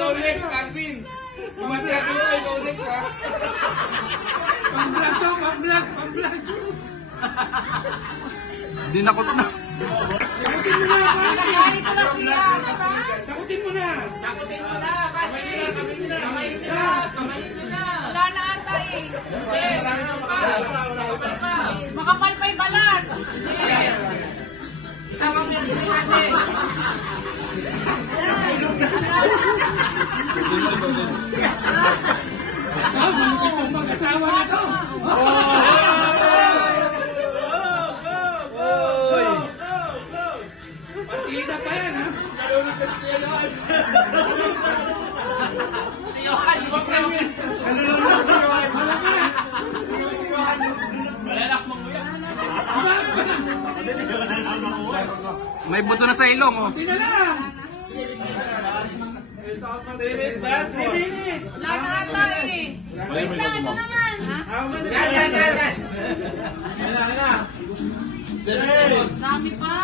ikaw next, Alvin. Kumatiya ko ito, ikaw next, ha? Pang-vlog to, pang-vlog. Dinakot na. Takutin mo na, pare. Ito na siya, diba? Takutin mo na. Wala na ata eh. Makapal pa yung balat. Malupit yung mag-asawa na to. Partida pa yan, ha? May buto na sa ilong, oh. Hindi na lang. 3 minutes. Wala na ata eh. Wait lang, ito naman. Wala na. Dami pa.